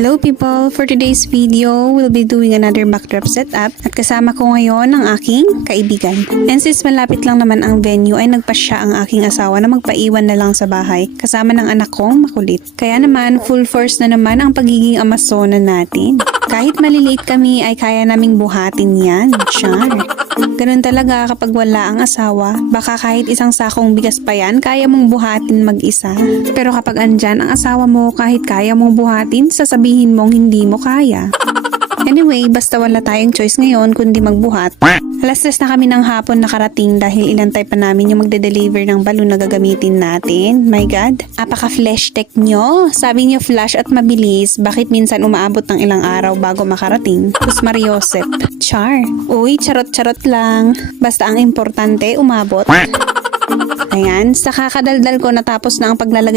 Hello people! For today's video, we'll be doing another backdrop setup at kasama ko ngayon ang aking kaibigan. And since malapit lang naman ang venue ay nagpasya ang aking asawa na magpaiwan na lang sa bahay kasama ng anak kong makulit. Kaya naman full force na naman ang pagiging amasona natin. Kahit maliliit kami ay kaya naming buhatin yan. Char! Ganun talaga kapag wala ang asawa. Baka kahit isang sakong bigas pa yan, kaya mong buhatin mag-isa. Pero kapag andyan ang asawa mo, kahit kaya mong buhatin, sasabihin mong hindi mo kaya. Anyway, basta wala tayong choice ngayon kundi magbuhat. Alas 3 na kami ng hapon nakarating dahil inantay pa namin yung magde-deliver ng balon na gagamitin natin. My God, apaka-flash tech nyo. Sabi nyo flash at mabilis, bakit minsan umaabot ng ilang araw bago makarating? Sus Mariosep. Char. Uy, charot-charot lang. Basta ang importante, umabot. Ayan, sa kakadaldal ko natapos na ang paglalagay